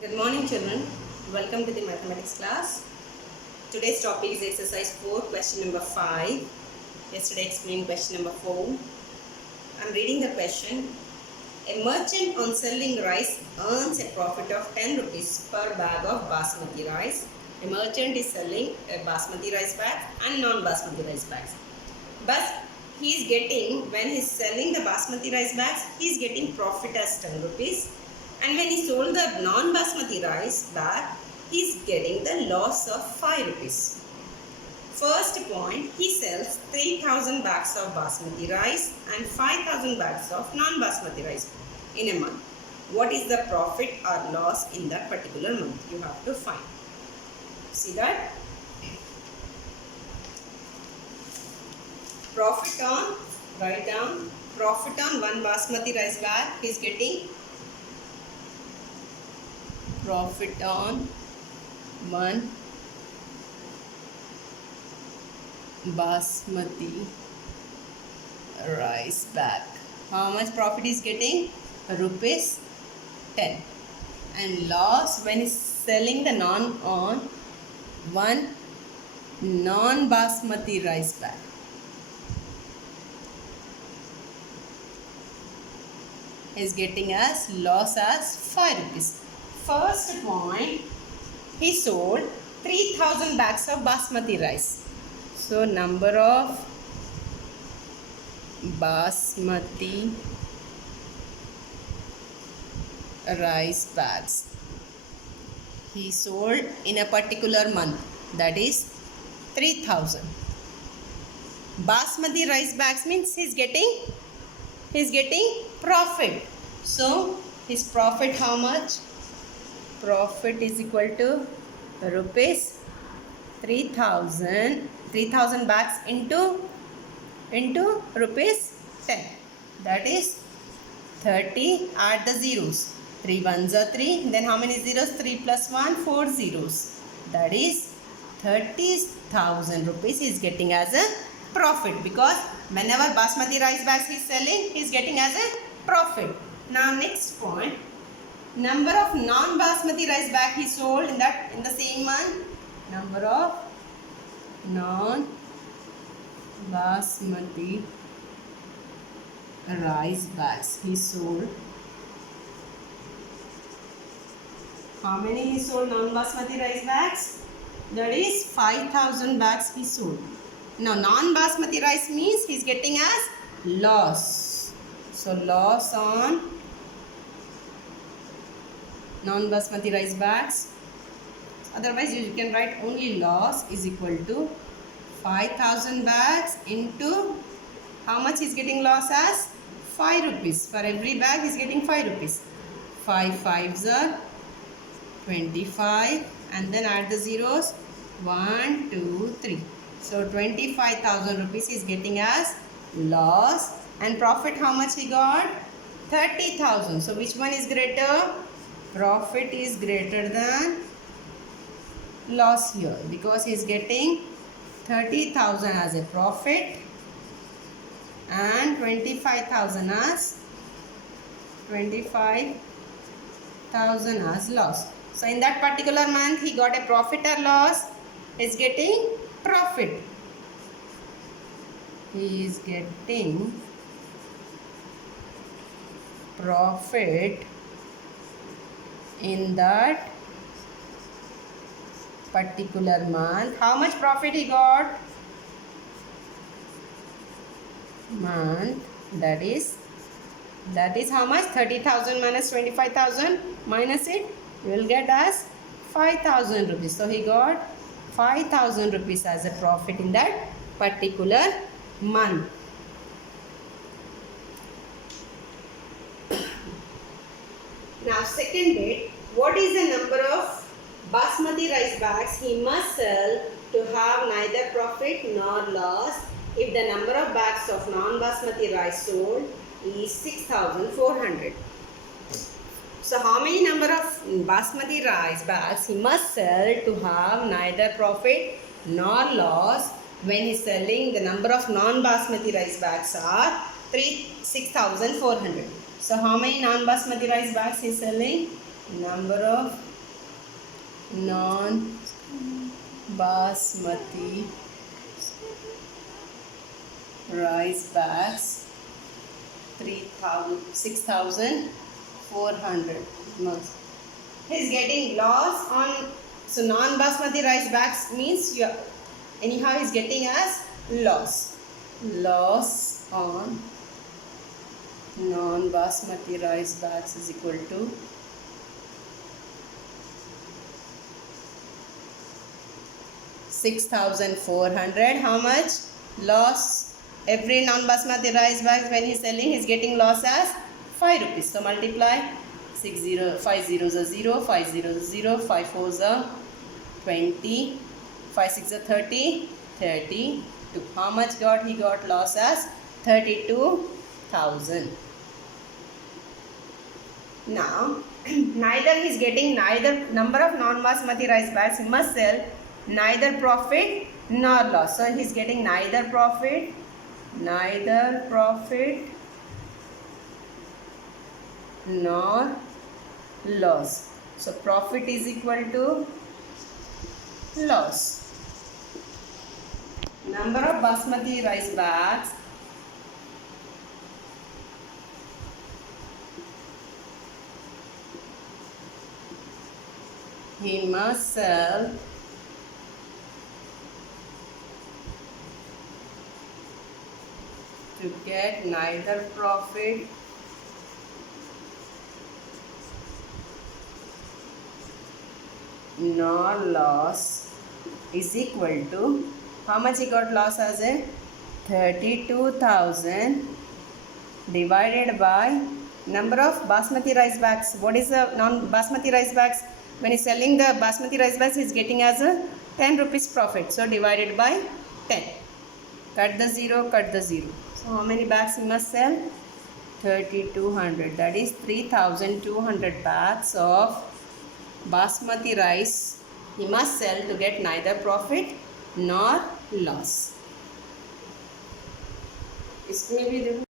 Good morning, children. Welcome to the mathematics class. Today's topic is exercise 4, question number 5. Yesterday explained question number 4. I'm reading the question. A merchant on selling rice earns a profit of 10 rupees per bag of basmati rice. A merchant is selling a basmati rice bag and non-basmati rice bags. But he is getting, when he is selling the basmati rice bags, he is getting profit as 10 rupees. And when he sold the non-basmati rice bag, he is getting the loss of 5 rupees. First point, he sells 3000 bags of basmati rice and 5000 bags of non-basmati rice in a month. What is the profit or loss in that particular month? You have to find. See that? Profit on, write down, profit on one basmati rice bag, he is getting profit on one basmati rice bag. How much profit is getting? Rupees 10. And loss when is selling the one non-basmati rice bag. Is getting as loss as 5 rupees. First point, he sold 3000 bags of basmati rice. So number of basmati rice bags he sold in a particular month, that is 3000. Basmati rice bags means he's getting profit. So his profit how much? Profit is equal to rupees 3000 bags into rupees 10, that is 30. Add the zeros, 3 ones are 3, then how many zeros? 3 plus 1, 4 zeros, that is 30,000 rupees he is getting as a profit, because whenever basmati rice bags he is selling, he is getting as a profit. Now next point, number of non-basmati rice bag he sold in the same month. Number of non-basmati rice bags he sold. How many he sold non-basmati rice bags? That is 5000 bags he sold. Now non-basmati rice means he is getting as loss. So loss on non-basmati rice bags. Otherwise you can write only loss is equal to 5000 bags into how much he is getting loss as? 5 rupees. For every bag he is getting 5 rupees. 5 5s are 25, and then add the zeros, 1 2 3. So 25,000 rupees he is getting as loss, and profit how much he got? 30,000. So which one is greater? Profit is greater than loss here, because he is getting 30,000 as a profit and 25,000 as loss. So in that particular month he got a profit or loss? He is getting profit. He is getting profit in that particular month. How much profit he got? Month, that is how much? 30,000 minus 25,000, minus it, you will get as 5,000 rupees. So he got 5,000 rupees as a profit in that particular month. Now second bit, what is the number of basmati rice bags he must sell to have neither profit nor loss if the number of bags of non-basmati rice sold is 6,400. So how many number of basmati rice bags he must sell to have neither profit nor loss when he is selling? The number of non-basmati rice bags are 6,400. So how many non-basmati rice bags he is selling? Number of non-basmati rice bags 6,400. He's getting loss on, so non-basmati rice bags means you anyhow he's getting as loss on non-basmati rice bags is equal to 6,400. How much loss? Every non-basmati rice bags when he's selling, he's getting loss as 5 rupees. So multiply 5 zeros are 0, 5 zeros are 0, 5 fours are 20, 5 6 are 30, 32. How much he got loss as 32,000. Now neither he's getting neither number of non-basmati rice bags, he must sell neither profit nor loss. So he's getting neither profit nor loss. So profit is equal to loss. Number of basmati rice bags he must sell to get neither profit nor loss is equal to, how much he got loss as a 32,000 divided by number of basmati rice bags. What is the non-basmati rice bags? When he's selling the basmati rice bags, he's getting as a 10 rupees profit. So divided by 10. Cut the 0, cut the 0. So how many bags he must sell? 3,200. That is 3,200 bags of basmati rice he must sell to get neither profit nor loss. इसमें भी देखो